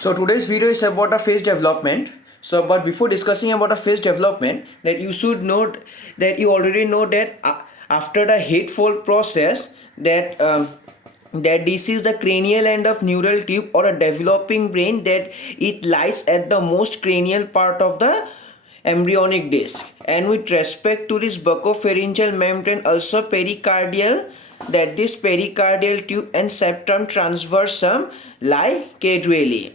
So today's video is about a face development. But before discussing about a face development, that you should note that you already know that after the head fold process, that this is the cranial end of neural tube or a developing brain, that it lies at the most cranial part of the embryonic disc. And with respect to this buccopharyngeal membrane, also pericardial, that this pericardial tube and septum transversum lie caudally.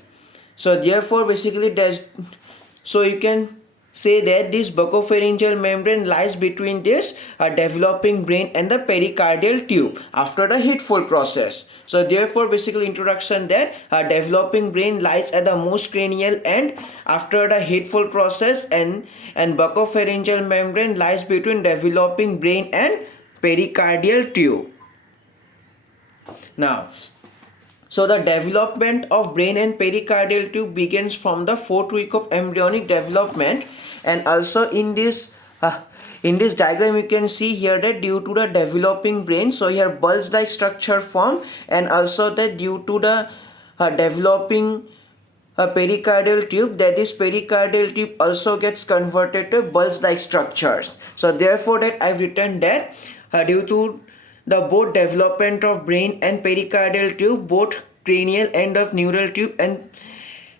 So therefore basically you can say that this buccopharyngeal membrane lies between this developing brain and the pericardial tube after the head fold process. So therefore basically introduction that developing brain lies at the most cranial end after the head fold process, and buccopharyngeal membrane lies between developing brain and pericardial tube. Now, so the development of brain and pericardial tube begins from the 4th week of embryonic development, and also in this diagram you can see here that due to the developing brain, so here bulge like structure form, and also that due to the developing pericardial tube, that is pericardial tube also gets converted to bulge like structures. So therefore that I've written that due to the both development of brain and pericardial tube, both cranial end of neural tube and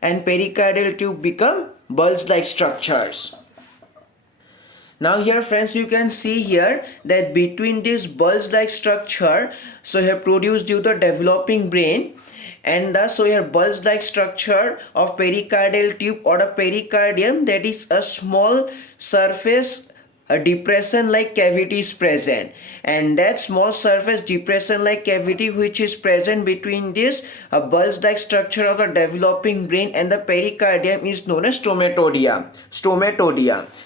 pericardial tube become bulge-like structures. Now here friends, you can see here that between this bulge-like structure, so here produced due to developing brain, and thus so here bulge-like structure of pericardial tube or a pericardium, that is a small surface a depression like cavity is present, and that small surface depression like cavity which is present between this bulge like structure of the developing brain and the pericardium is known as stomatodia.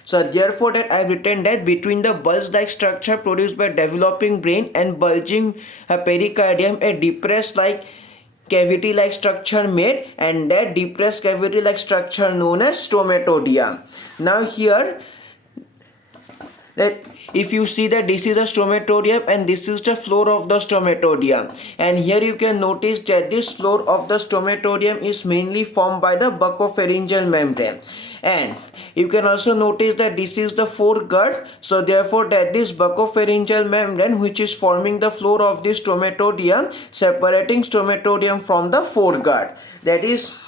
So therefore that I have written that between the bulge like structure produced by developing brain and bulging pericardium, a depressed like cavity like structure made, and that depressed cavity like structure known as stomatodia. Now here, that if you see that this is a stomatodium and this is the floor of the stomatodium, and here you can notice that this floor of the stomatodium is mainly formed by the buccopharyngeal membrane, and you can also notice that this is the foregut. So therefore that this buccopharyngeal membrane which is forming the floor of this stomatodium, separating stomatodium from the foregut, that is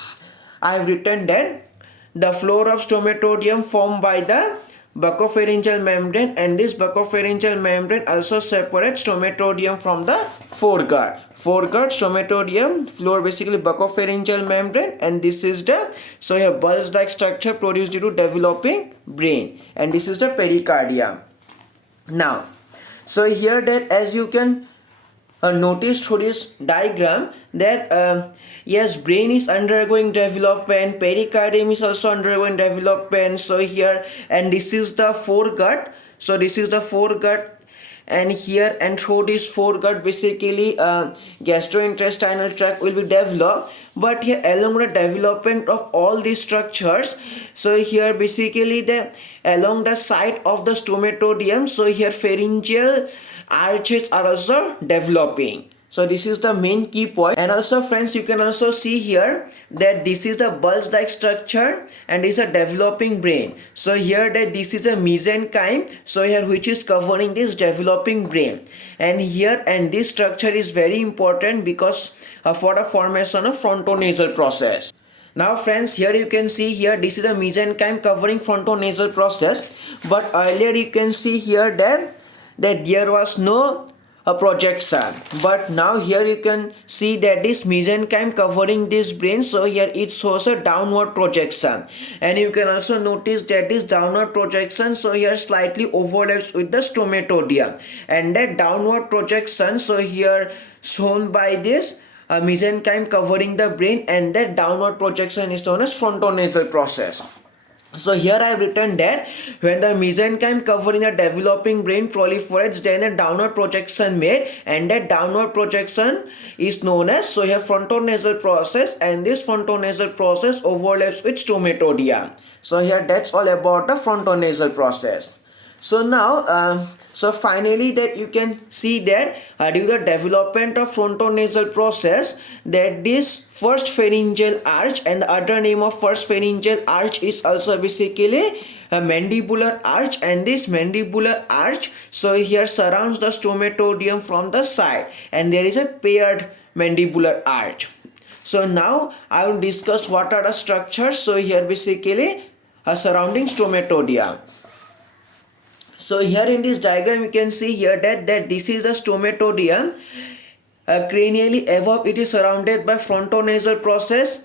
I have written that the floor of stomatodium formed by the buccopharyngeal membrane, and this buccopharyngeal membrane also separates stomatodium from the foregut. Stomatodium, floor basically buccopharyngeal membrane, and this is the so here bulge like structure produced due to developing brain, and this is the pericardium. Now, so here that as you can notice through this diagram that yes, brain is undergoing development, pericardium is also undergoing development. So here, and this is the foregut, so this is the foregut, and here and through this foregut basically gastrointestinal tract will be developed. But here along the development of all these structures, so here basically along the side of the stomatodium, so here pharyngeal arches are also developing. So this is the main key point. And also friends, you can also see here that this is the bulge like structure and is a developing brain. So here that this is a mesenchyme, so here which is covering this developing brain, and here and this structure is very important because for the formation of frontonasal process. Now friends, here you can see here this is a mesenchyme covering frontonasal process, but earlier you can see here that there was no projection, but now here you can see that this mesenchyme covering this brain, so here it shows a downward projection, and you can also notice that this downward projection so here slightly overlaps with the stomatodia, and that downward projection so here shown by this mesenchyme covering the brain, and that downward projection is known as frontonasal process. So here I have written that when the mesenchyme covering the developing brain proliferates, then a downward projection made, and that downward projection is known as so here frontonasal process, and this frontonasal process overlaps with stomatodia. So here that's all about the frontonasal process. So now, so finally that you can see that due to the development of frontonasal process, that this first pharyngeal arch, and the other name of first pharyngeal arch is also basically a mandibular arch, and this mandibular arch, so here surrounds the stomatodium from the side, and there is a paired mandibular arch. So now I will discuss what are the structures. So here basically a surrounding stomatodia. So here in this diagram you can see here that this is a stomatodium. Cranially above it is surrounded by frontonasal process,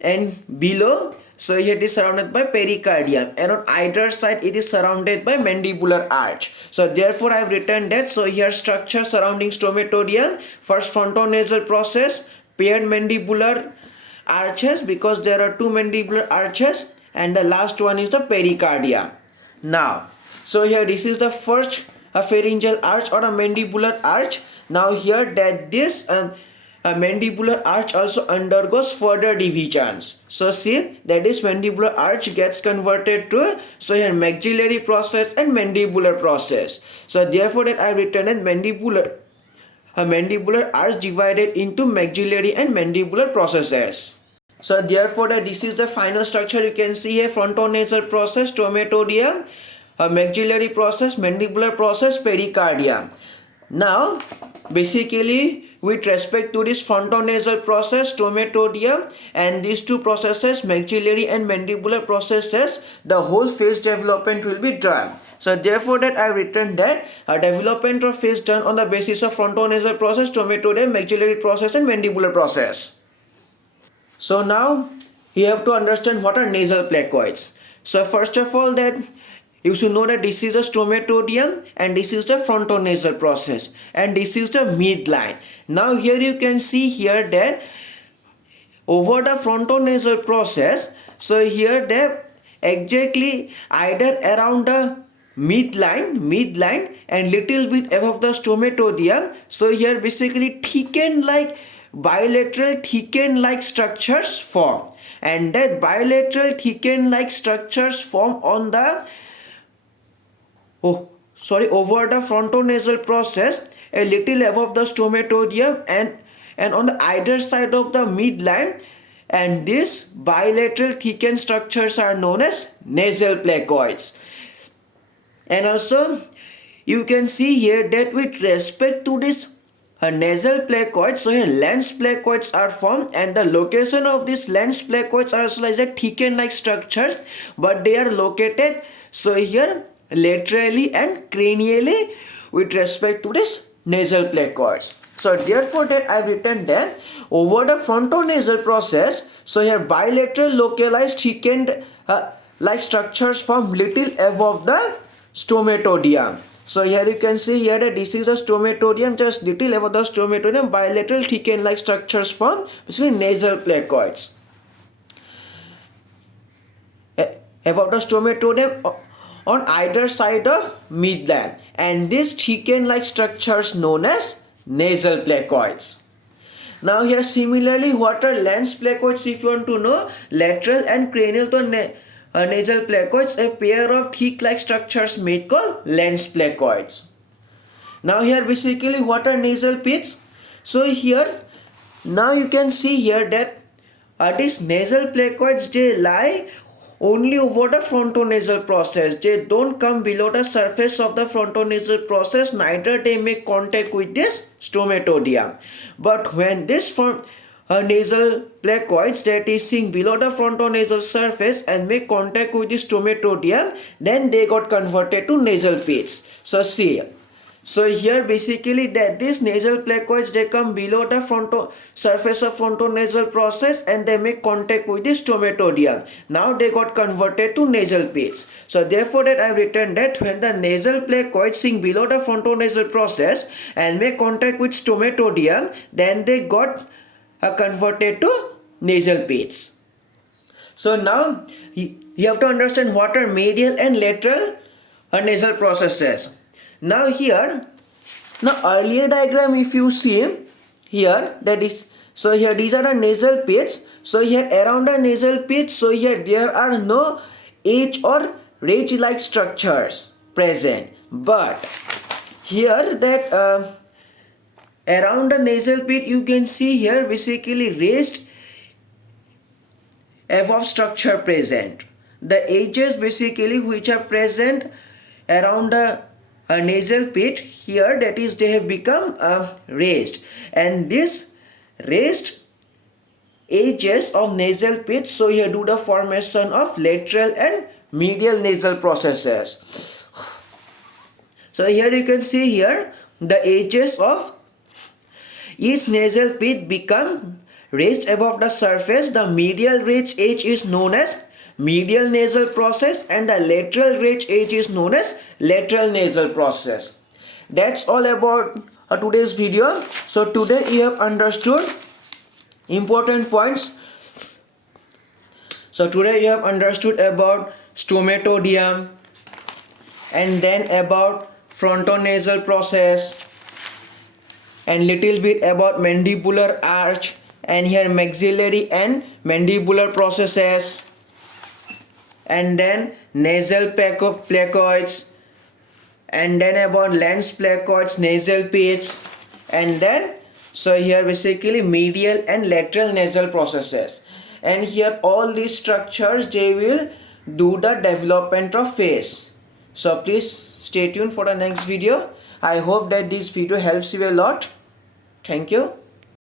and below, so here it is surrounded by pericardium, and on either side it is surrounded by mandibular arch. So therefore I have written that. So here structure surrounding stomatodium: first frontonasal process, paired mandibular arches because there are two mandibular arches, and the last one is the pericardia. Now, so here this is the first pharyngeal arch or a mandibular arch. Now here that this mandibular arch also undergoes further divisions. So see that this mandibular arch gets converted to, so here maxillary process and mandibular process. So therefore that I written as mandibular arch divided into maxillary and mandibular processes. So therefore that this is the final structure. You can see here frontonasal process, stomatodium, maxillary process, mandibular process, pericardium. Now basically with respect to this frontonasal process, stomatodium, and these two processes, maxillary and mandibular processes, the whole phase development will be done. So therefore that I have written that a development of phase done on the basis of frontonasal process, stomatodium, maxillary process and mandibular process. So now you have to understand what are nasal placoids. So first of all that you should know that this is a stomatodium and this is the frontonasal process and this is the midline. Now here you can see here that over the frontonasal process, so here the exactly either around the midline and little bit above the stomatodium, so here basically thickened like bilateral thickened like structures form, and that bilateral thickened like structures form on the over the frontonasal process a little above the stomatodium and on the either side of the midline, and these bilateral thickened structures are known as nasal placoids. And also you can see here that with respect to this nasal placoids, so here lens placoids are formed, and the location of these lens placoids are also like a thickened like structures, but they are located so here laterally and cranially with respect to this nasal placoids. So therefore that I have written that over the frontonasal process, so here bilateral localized thickened like structures form little above the stomatodium. So here you can see here that this is a stomatodium, just little above the stomatodium, bilateral thickened like structures form basically nasal placoids. Above the stomatodium on either side of midline, and these thickened like structures known as nasal placoids. Now here similarly what are lens placoids if you want to know? Lateral and cranial to nasal placoids, a pair of thick like structures made called lens placoids. Now here basically what are nasal pits? So here now you can see here that these nasal placoids, they lie only over the frontonasal process. They don't come below the surface of the frontonasal process, neither they make contact with this stomatodium. But when this nasal placoids that is sink below the frontonasal surface and make contact with the stomatodium, then they got converted to nasal pits. So see, so here basically that these nasal placoids, they come below the surface of frontonasal process and they make contact with the stomatodium. Now they got converted to nasal pits. So therefore that I have written that when the nasal placoids sink below the frontonasal process and make contact with stomatodium, then they got converted to nasal pits. So now you have to understand what are medial and lateral nasal processes. Now here, now earlier diagram if you see here, that is, so here these are the nasal pits. So here around the nasal pits, so here there are no edge or ridge like structures present. But here that around the nasal pit you can see here basically raised above structure present. The edges basically which are present around the nasal pit here, that is they have become raised, and this raised edges of nasal pit, so here do the formation of lateral and medial nasal processes. So here you can see here the edges of each nasal pit become raised above the surface. The medial ridge edge is known as medial nasal process and the lateral ridge edge is known as lateral nasal process. That's all about today's video. So today you have understood important points. So today you have understood about stomatodium, and then about frontonasal process, and little bit about mandibular arch, and here maxillary and mandibular processes, and then nasal placodes, and then about lens placodes, nasal pits, and then so here basically medial and lateral nasal processes. And here all these structures they will do the development of face. So please stay tuned for the next video. I hope that this video helps you a lot. Thank you.